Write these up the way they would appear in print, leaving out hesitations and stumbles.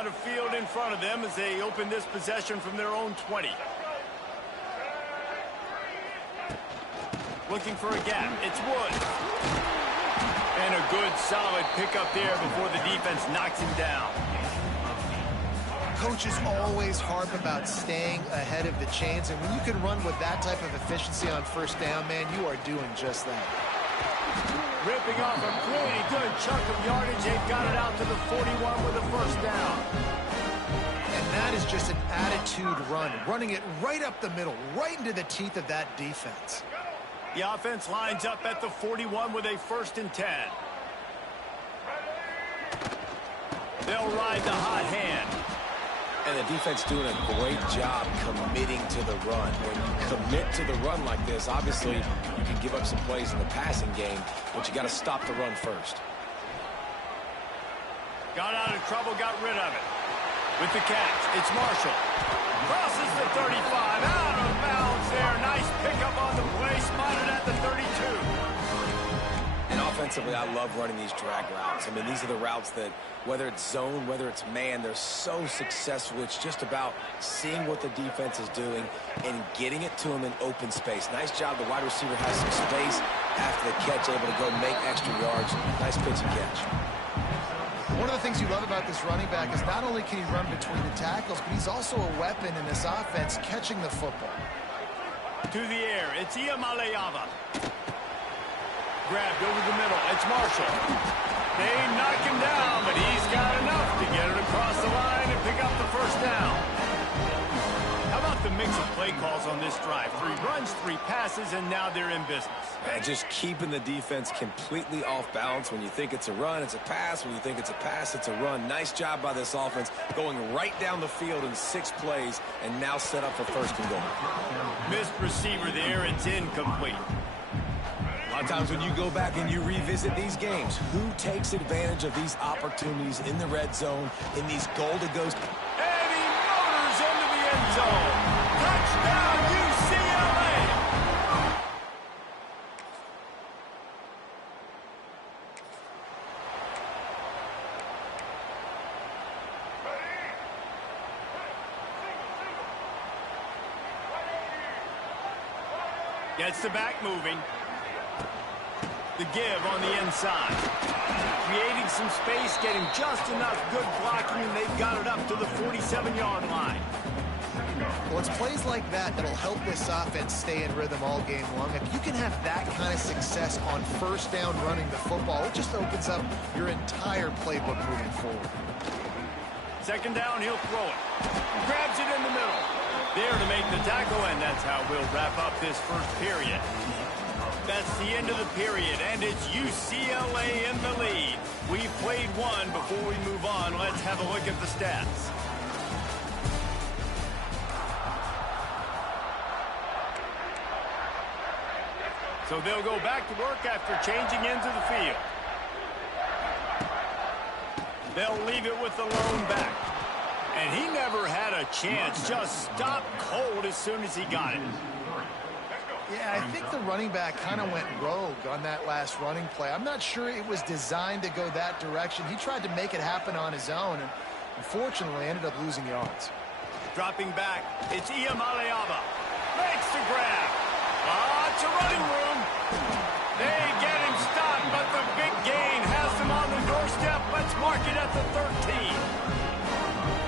amount of field in front of them as they open this possession from their own 20. Looking for a gap. It's Woods. And a good, solid pickup there before the defense knocks him down. Coaches always harp about staying ahead of the chains, and when you can run with that type of efficiency on first down, man, you are doing just that. Ripping off a pretty good chunk of yardage. They've got it out to the 41 with a first down. And that is just an attitude run, running it right up the middle, right into the teeth of that defense. The offense lines up at the 41 with a 1st and 10. They'll ride the hot hand. And the defense doing a great job committing to the run. When you commit to the run like this, obviously you can give up some plays in the passing game, but you got to stop the run first. Got out of trouble, got rid of it. With the catch, it's Marshall. Crosses the 35, out of bounds there. Nice pickup on the play, spotted at the 32. And offensively, I love running these drag routes. I mean, these are the routes that, whether it's zone, whether it's man, they're so successful. It's just about seeing what the defense is doing and getting it to them in open space. Nice job. The wide receiver has some space after the catch, able to go make extra yards. Nice pitch and catch. One of the things you love about this running back is not only can he run between the tackles, but he's also a weapon in this offense catching the football. To the air, it's Iamaleava. Grabbed over the middle, it's Marshall. They knock him down, but he's got enough to get it across the line and pick up the first down. How about the mix of play calls on this drive? 3 runs, 3 passes, and now they're in business. And just keeping the defense completely off balance. When you think it's a run, it's a pass. When you think it's a pass, it's a run. Nice job by this offense going right down the field in 6 plays and now set up for 1st and goal. Missed receiver there, it's incomplete. A lot of times when you go back and you revisit these games, who takes advantage of these opportunities in the red zone, in these goal-to-go? And he motors into the end zone. Touchdown, UCLA! Gets the back moving. The give on the inside. Creating some space, getting just enough good blocking, and they've got it up to the 47-yard line. Well, it's plays like that that'll help this offense stay in rhythm all game long. If you can have that kind of success on first down running the football, it just opens up your entire playbook moving forward. 2nd down, he'll throw it. Grabs it in the middle. There to make the tackle, and that's how we'll wrap up this first period. That's the end of the period, and it's UCLA in the lead. We've played one. Before we move on, let's have a look at the stats. So they'll go back to work after changing into the field. They'll leave it with the lone back. And he never had a chance, just stopped cold as soon as he got it. Yeah, I think the running back kind of went rogue on that last running play. I'm not sure it was designed to go that direction. He tried to make it happen on his own, and unfortunately ended up losing yards. Dropping back, it's Iamaleava. Makes the grab. Lots of running room. They get him stopped, but the big gain has him on the doorstep. Let's mark it at the 13.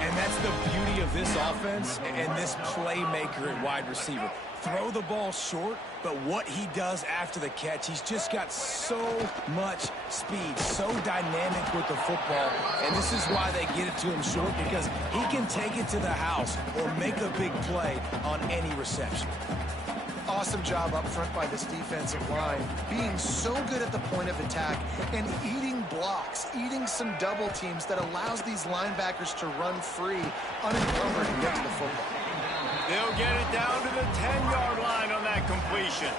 And that's the beauty of this offense and this playmaker at wide receiver. Throw the ball short, but what he does after the catch, he's just got so much speed, so dynamic with the football, and this is why they get it to him short, because he can take it to the house or make a big play on any reception. Awesome job up front by this defensive line, being so good at the point of attack and eating blocks, eating some double teams that allows these linebackers to run free, unencumbered, and get to the football. They'll get it down to the 10-yard line on that completion.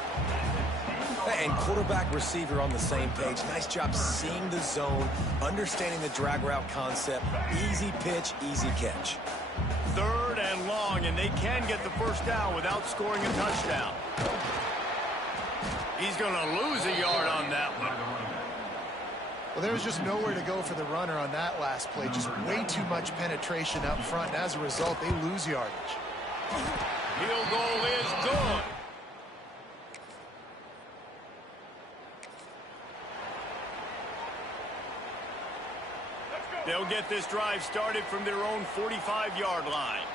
And quarterback receiver on the same page. Nice job seeing the zone, understanding the drag route concept. Easy pitch, easy catch. 3rd and long, and they can get the first down without scoring a touchdown. He's going to lose a yard on that one. Well, there was just nowhere to go for the runner on that last play. Just way too much penetration up front. And as a result, they lose yardage. Field goal is good. They'll get this drive started from their own 45-yard line.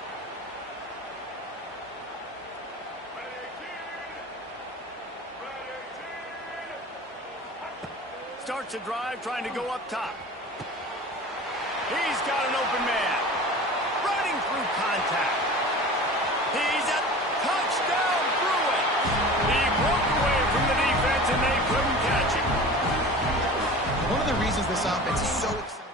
Starts a drive trying to go up top. He's got an open man. Running through contact. He's a touchdown Bruin. He broke away from the defense and they couldn't catch him. One of the reasons this offense is so exciting.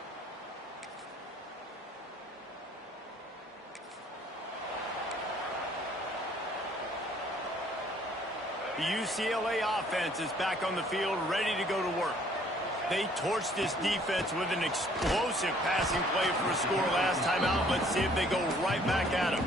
The UCLA offense is back on the field, ready to go to work. They torched this defense with an explosive passing play for a score last time out. Let's see if they go right back at him.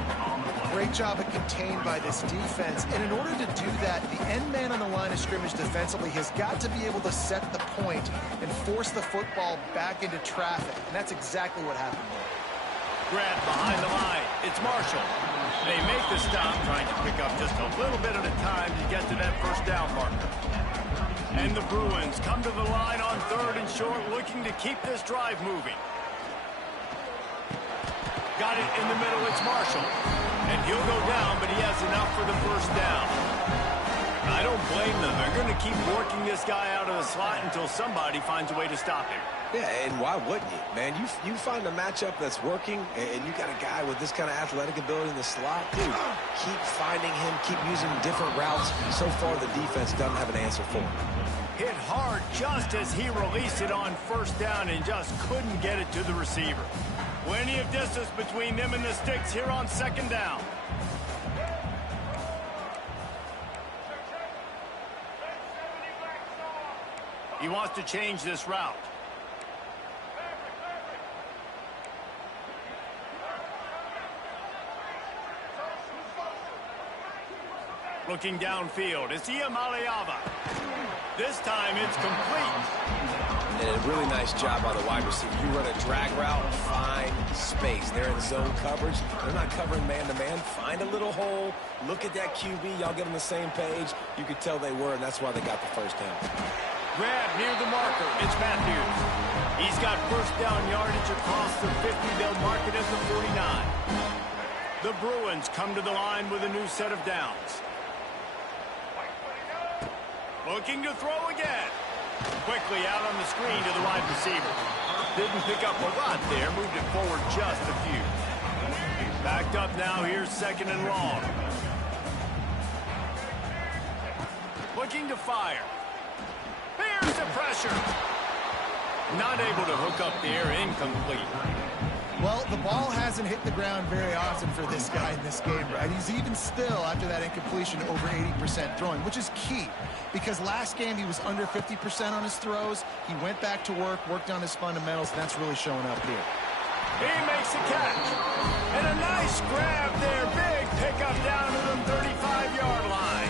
Great job of contained by this defense. And in order to do that, the end man on the line of scrimmage defensively has got to be able to set the point and force the football back into traffic. And that's exactly what happened there. Grab behind the line. It's Marshall. They make the stop, trying to pick up just a little bit at a time to get to that first down marker. And the Bruins come to the line on 3rd and short, looking to keep this drive moving. Got it in the middle. It's Marshall. And he'll go down, but he has enough for the first down. I don't blame them. They're going to keep working this guy out of the slot until somebody finds a way to stop him. Yeah, and why wouldn't you, man? You find a matchup that's working, and you got a guy with this kind of athletic ability in the slot. Dude, keep finding him, keep using different routes. So far, the defense doesn't have an answer for him. Hit hard just as he released it on first down and just couldn't get it to the receiver. Plenty of distance between them and the sticks here on 2nd down. He wants to change this route. Looking downfield, it's Iamaleava. This time it's complete. And a really nice job by the wide receiver. You run a drag route, find space. They're in zone coverage. They're not covering man-to-man. Find a little hole. Look at that QB. Y'all get on the same page. You could tell they were, and that's why they got the first down. Grab near the marker. It's Matthews. He's got first down yardage across the 50. They'll mark it at the 49. The Bruins come to the line with a new set of downs. Looking to throw again. Quickly out on the screen to the wide receiver. Didn't pick up a lot there. Moved it forward just a few. Backed up now. Here's 2nd and long. Looking to fire. Here's the pressure. Not able to hook up there. Incomplete. Well, the ball hasn't hit the ground very often for this guy in this game, right? He's even still, after that incompletion, over 80% throwing, which is key. Because last game, he was under 50% on his throws. He went back to work, worked on his fundamentals, and that's really showing up here. He makes a catch. And a nice grab there. Big pickup down to the 35-yard line.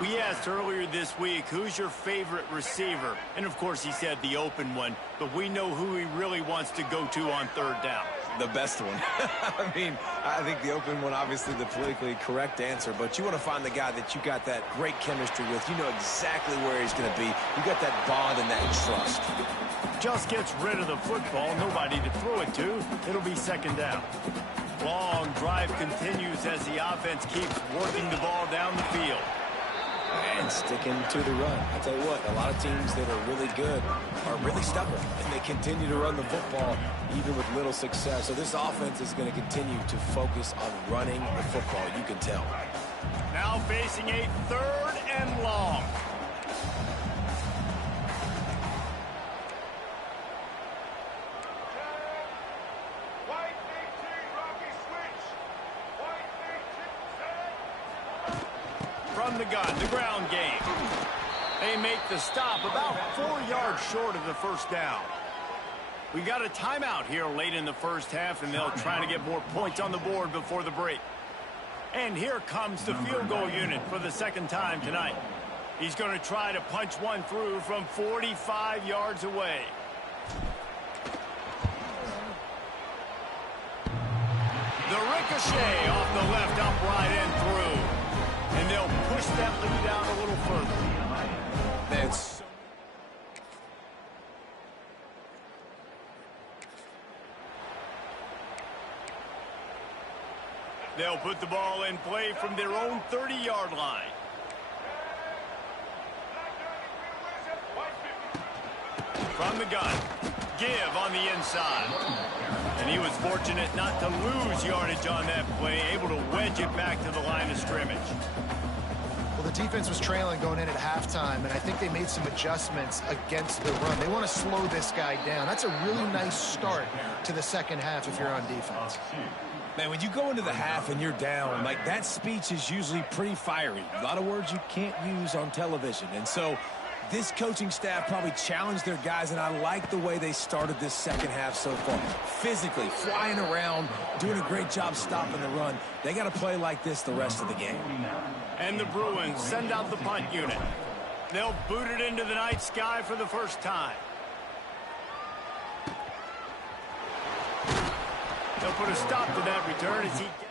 We asked earlier this week, who's your favorite receiver? And, of course, he said the open one. But we know who he really wants to go to on 3rd down. The best one. I mean, I think the open one, obviously the politically correct answer, but you want to find the guy that you got that great chemistry with. You know exactly where he's going to be. You got that bond and that trust. Just gets rid of the football. Nobody to throw it to. It'll be 2nd down. Long drive continues as the offense keeps working the ball down the field. And sticking to the run. I tell you what, a lot of teams that are really good are really stubborn, and they continue to run the football even with little success. So this offense is going to continue to focus on running the football. You can tell. Now facing a 3rd and long. From the gun, the ground game. They make the stop about 4 yards short of the first down. We got a timeout here late in the first half, and they'll try to get more points on the board before the break. And here comes the field goal unit for the 2nd time tonight. He's going to try to punch one through from 45 yards away. The ricochet off the left upright and through. And they'll push that lead out a little further. That's They'll put the ball in play from their own 30-yard line. From the gun, give on the inside. And he was fortunate not to lose yardage on that play, able to wedge it back to the line of scrimmage. Well, the defense was trailing going in at halftime, and I think they made some adjustments against the run. They want to slow this guy down. That's a really nice start to the second half if you're on defense. Man, when you go into the half and you're down, like, that speech is usually pretty fiery. A lot of words you can't use on television. And so this coaching staff probably challenged their guys, and I like the way they started this second half so far. Physically, flying around, doing a great job stopping the run. They got to play like this the rest of the game. And the Bruins send out the punt unit. They'll boot it into the night sky for the first time. They'll put a stop to that return as he gets...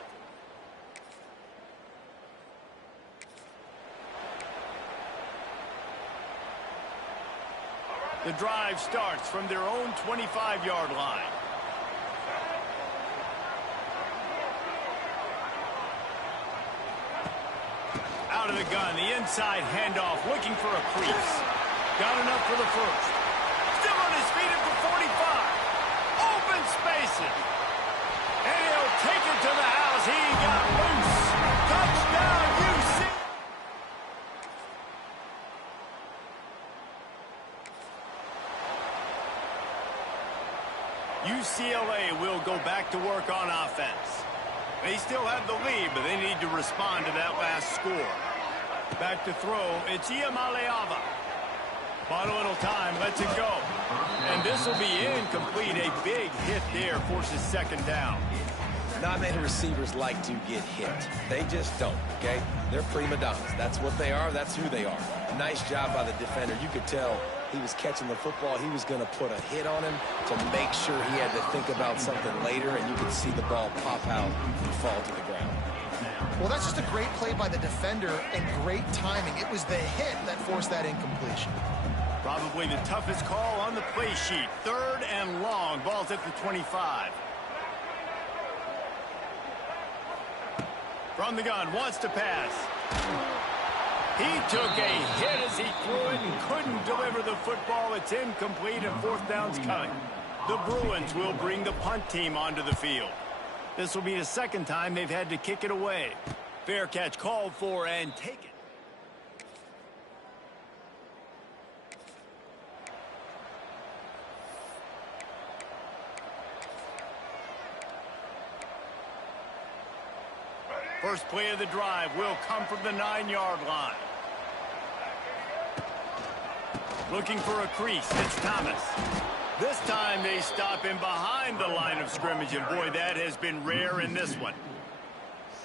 The drive starts from their own 25-yard line. Out of the gun, the inside handoff, looking for a crease. Got enough for the first. Still on his feet at the 45. Open spaces. And he'll take it to the house. He got loose. Touchdown, UCLA will go back to work on offense. They still have the lead, but they need to respond to that last score. Back to throw, it's Iamaleava. Bought a little time, lets it go. And this will be incomplete. A big hit there forces second down. Not many receivers like to get hit. They just don't, okay? They're prima donnas. That's what they are. That's who they are. Nice job by the defender. You could tell he was catching the football. He was going to put a hit on him to make sure he had to think about something later, and you could see the ball pop out and fall to the ground. Well, that's just a great play by the defender and great timing. It was the hit that forced that incompletion. Probably the toughest call on the play sheet. 3rd and long. Ball's at the 25. From the gun, wants to pass. He took a hit as he threw it and couldn't deliver the football. It's incomplete and 4th down's coming. The Bruins will bring the punt team onto the field. This will be the second time they've had to kick it away. Fair catch called for and taken. First play of the drive will come from the 9-yard line. Looking for a crease, it's Thomas. This time they stop him behind the line of scrimmage, and boy, that has been rare in this one.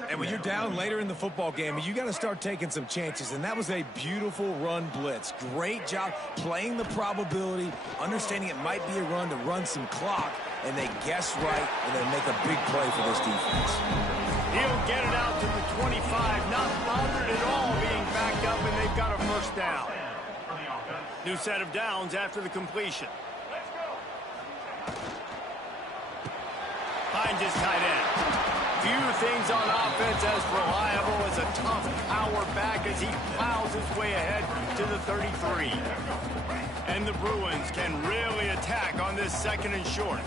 And when you're down later in the football game, you got to start taking some chances, and that was a beautiful run blitz. Great job playing the probability, understanding it might be a run to run some clock, and they guess right, and they make a big play for this defense. He'll get it out to the 25, not bothered at all being backed up, and they've got a first down. New set of downs after the completion. Finds his tight end. Few things on offense as reliable as a tough power back as he plows his way ahead to the 33. And the Bruins can really attack on this 2nd and short.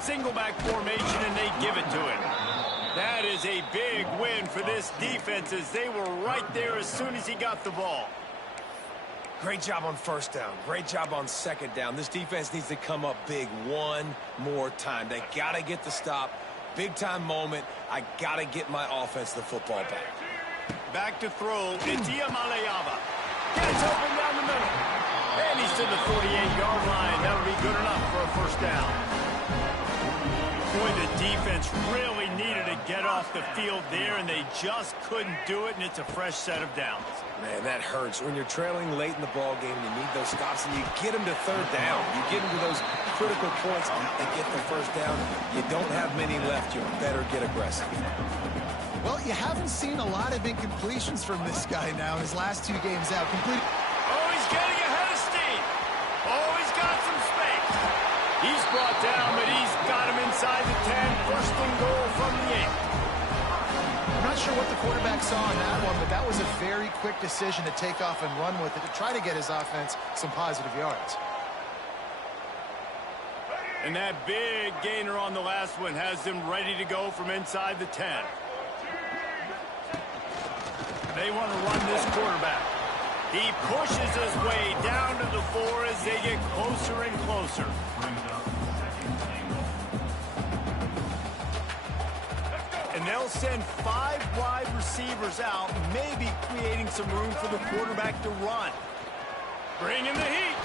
Single back formation, and they give it to him. That is a big win for this defense as they were right there as soon as he got the ball. Great job on 1st down. Great job on 2nd down. This defense needs to come up big one more time. They got to get the stop. Big time moment. I got to get my offense the football back. Back to throw. It's Iamaleava. Gets open down the middle. And he's to the 48-yard line. That'll be good enough for a first down. Boy, the defense really needed to get off the field there, and they just couldn't do it, and it's a fresh set of downs. Man, that hurts. When you're trailing late in the ball game, you need those stops, and you get them to third down. You get them to those critical points, they get the first down. You don't have many left. You better get aggressive. Well, you haven't seen a lot of incompletions from this guy now in his last 2 games out. Oh, he's getting ahead of steam. Oh, he's got some space. He's brought down, but he's got him inside the 10. First and goal from the 8. I'm not sure what the quarterback saw on that one, but that was a very quick decision to take off and run with it to try to get his offense some positive yards. And that big gainer on the last one has them ready to go from inside the 10. They want to run this quarterback. He pushes his way down to the 4 as they get closer and closer. And they'll send 5 wide receivers out, maybe creating some room for the quarterback to run. Bringing the heat.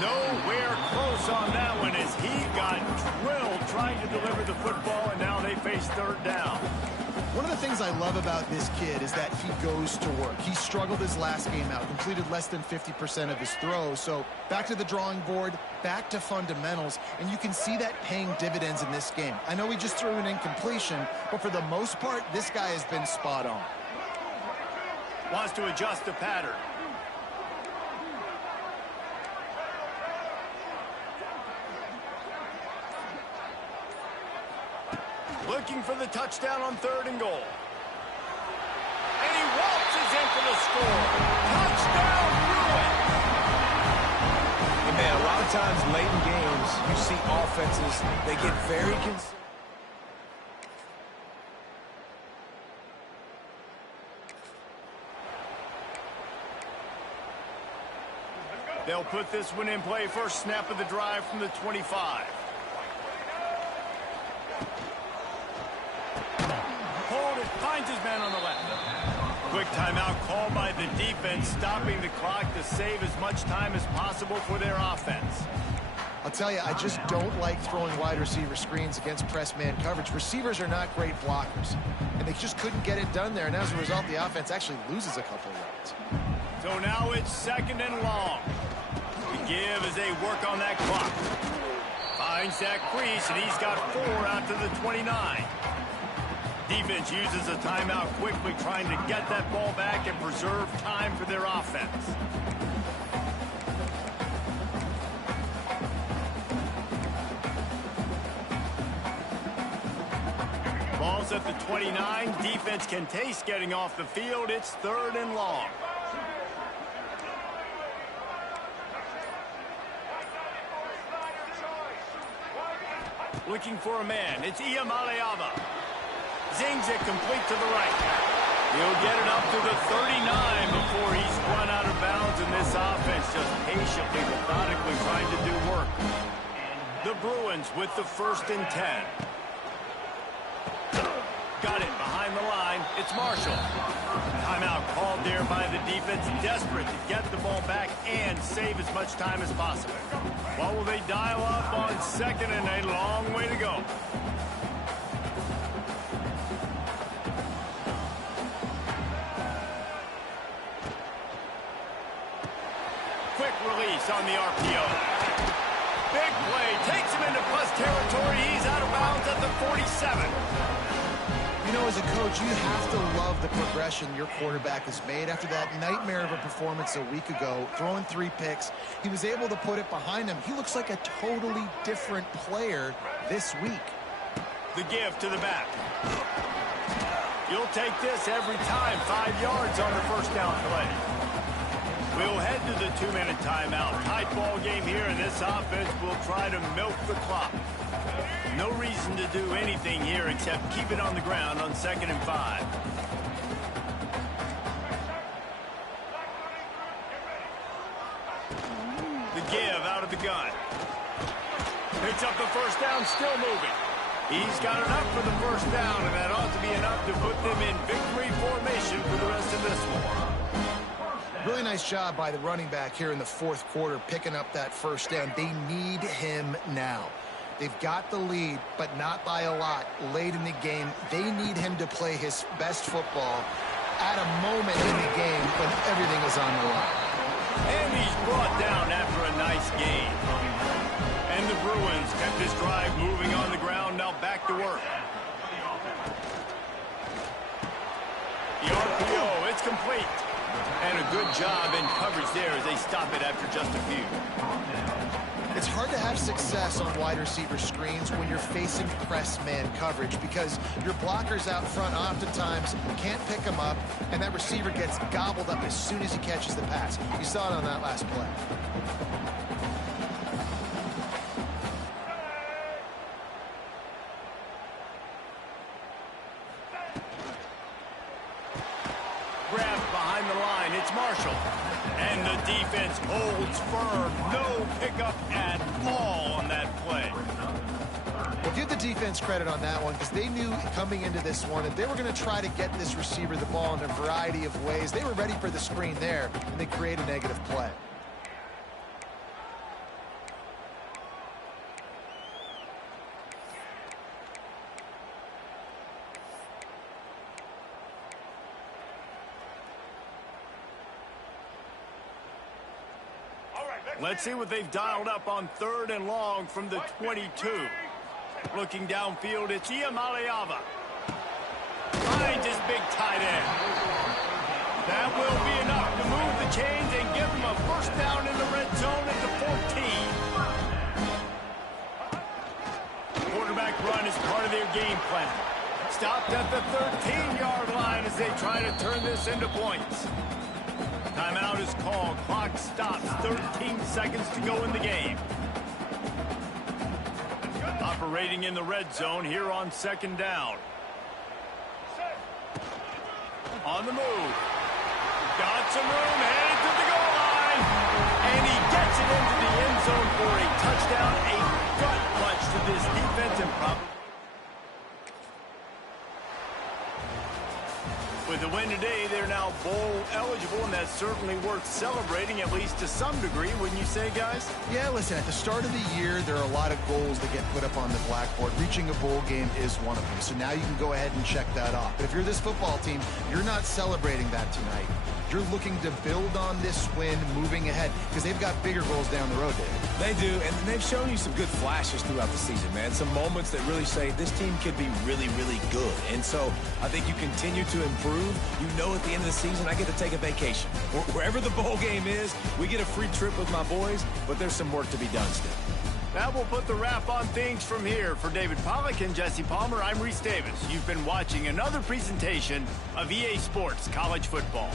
Nowhere close on that one as he got drilled trying to deliver the football, and now they face third down. One of the things I love about this kid is that he goes to work. He struggled his last game out, completed less than 50% of his throws. So back to the drawing board, back to fundamentals, and you can see that paying dividends in this game. I know he just threw an incompletion, but for the most part, this guy has been spot on. Wants to adjust the pattern. Looking for the touchdown on 3rd and goal. And he waltzes in for the score. Touchdown, Bruins! And man, a lot of times late in games, you see offenses, they get very They'll put this one in play. First snap of the drive from the 25. Finds his man on the left. Quick timeout called by the defense, stopping the clock to save as much time as possible for their offense. I'll tell you, I just don't like throwing wide receiver screens against press man coverage. Receivers are not great blockers, and they just couldn't get it done there, and as a result, the offense actually loses a couple of yards. So now it's 2nd and long. The give as they work on that clock. Finds that crease, and he's got 4 out to the 29. Defense uses a timeout quickly, trying to get that ball back and preserve time for their offense. Ball's at the 29. Defense can taste getting off the field. It's 3rd and long. Looking for a man. It's Iamaleava. Zings it complete to the right. He'll get it up to the 39 before he's run out of bounds, and this offense just patiently, methodically trying to do work. The Bruins with the 1st and 10. Got it behind the line. It's Marshall. Timeout called there by the defense, desperate to get the ball back and save as much time as possible. What will they dial up on 2nd and a long way to go? Quick release on the RPO. Big play. Takes him into plus territory. He's out of bounds at the 47. You know, as a coach, you have to love the progression your quarterback has made. After that nightmare of a performance a week ago, throwing 3 picks, he was able to put it behind him. He looks like a totally different player this week. The give to the back. You'll take this every time. 5 yards on the first down play. We'll head to the 2-minute timeout. Tight ball game here, and this offense will try to milk the clock. No reason to do anything here except keep it on the ground on 2nd and 5. The give out of the gun. Picks up the first down, still moving. He's got enough for the first down, and that ought to be enough to put them in victory formation for the rest of this one. Really nice job by the running back here in the 4th quarter, picking up that first down. They need him now. They've got the lead, but not by a lot. Late in the game, they need him to play his best football at a moment in the game when everything is on the line. And he's brought down after a nice gain. And the Bruins kept this drive moving on the ground, now back to work. The RPO, it's complete. And a good job in coverage there as they stop it after just a few. It's hard to have success on wide receiver screens when you're facing press man coverage because your blockers out front oftentimes can't pick them up, and that receiver gets gobbled up as soon as he catches the pass. You saw it on that last play. Grabbed behind the line, it's Marshall. And the defense holds firm. No pickup at all on that play. Well, give the defense credit on that one because they knew coming into this one that they were going to try to get this receiver the ball in a variety of ways. They were ready for the screen there, and they create a negative play. Let's see what they've dialed up on 3rd and long from the 22. Looking downfield, it's Iamaleava. Finds his big tight end. That will be enough to move the chains and give them a first down in the red zone at the 14. Quarterback run is part of their game plan. Stopped at the 13-yard line as they try to turn this into points. Timeout is called. Clock stops. 13 seconds to go in the game. Operating in the red zone here on 2nd down. On the move. Got some room. Headed to the goal line. And he gets it into the end zone for a touchdown. A gut punch to this defense and probably. With the win today, they're now bowl eligible, and that's certainly worth celebrating, at least to some degree, wouldn't you say, guys? Yeah, listen, at the start of the year, there are a lot of goals that get put up on the blackboard. Reaching a bowl game is one of them, so now you can go ahead and check that off. But if you're this football team, you're not celebrating that tonight. You're looking to build on this win moving ahead because they've got bigger goals down the road, David. They do, and they've shown you some good flashes throughout the season, man. Some moments that really say this team could be really, really good. And so I think you continue to improve. You know at the end of the season, I get to take a vacation. Wherever the bowl game is, we get a free trip with my boys, but there's some work to be done still. That will put the wrap on things from here. For David Pollack and Jesse Palmer, I'm Reese Davis. You've been watching another presentation of EA Sports College Football.